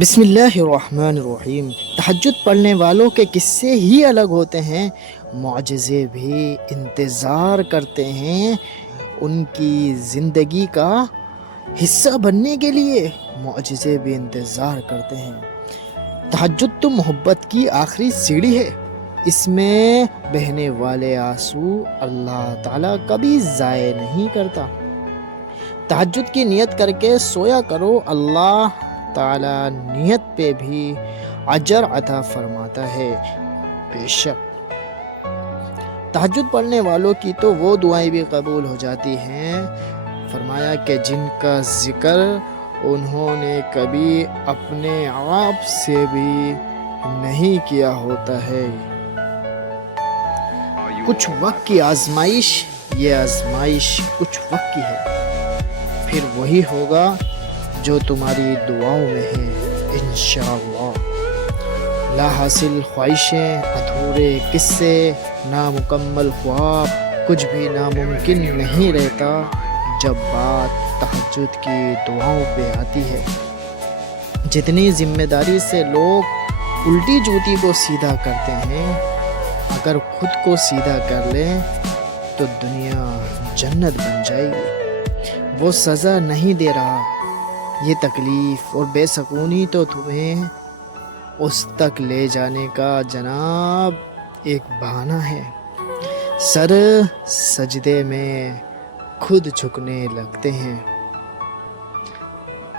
بسم اللہ الرحمن الرحیم۔ تہجد پڑھنے والوں کے قصے ہی الگ ہوتے ہیں، معجزے بھی انتظار کرتے ہیں ان کی زندگی کا حصہ بننے کے لیے، معجزے بھی انتظار کرتے ہیں۔ تہجد تو محبت کی آخری سیڑھی ہے، اس میں بہنے والے آنسو اللہ تعالیٰ کبھی ضائع نہیں کرتا۔ تہجد کی نیت کر کے سویا کرو، اللہ تعالیٰ نیت پہ بھی اجر عطا فرماتا ہے۔ بے شک تہجد پڑھنے والوں کی تو وہ دعائیں بھی قبول ہو جاتی ہیں، فرمایا کہ جن کا ذکر انہوں نے کبھی اپنے آپ سے بھی نہیں کیا ہوتا ہے۔ کچھ وقت کی آزمائش، یہ آزمائش کچھ وقت کی ہے، پھر وہی ہوگا جو تمہاری دعاؤں میں ہے انشاءاللہ۔ لا حاصل خواہشیں، ادھورے قصے، نامکمل خواب، کچھ بھی ناممکن نہیں رہتا جب بات تہجد کی دعاؤں پہ آتی ہے۔ جتنی ذمہ داری سے لوگ الٹی جوتی کو سیدھا کرتے ہیں، اگر خود کو سیدھا کر لیں تو دنیا جنت بن جائے گی۔ وہ سزا نہیں دے رہا، یہ تکلیف اور بے سکونی تو تمہیں اس تک لے جانے کا جناب ایک بہانہ ہے۔ سر سجدے میں خود جھکنے لگتے ہیں۔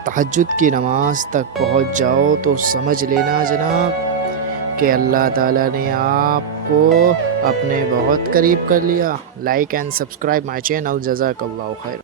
تہجد کی نماز تک پہنچ جاؤ تو سمجھ لینا جناب کہ اللہ تعالیٰ نے آپ کو اپنے بہت قریب کر لیا۔ Like and subscribe my channel, جزاک اللہ خیر۔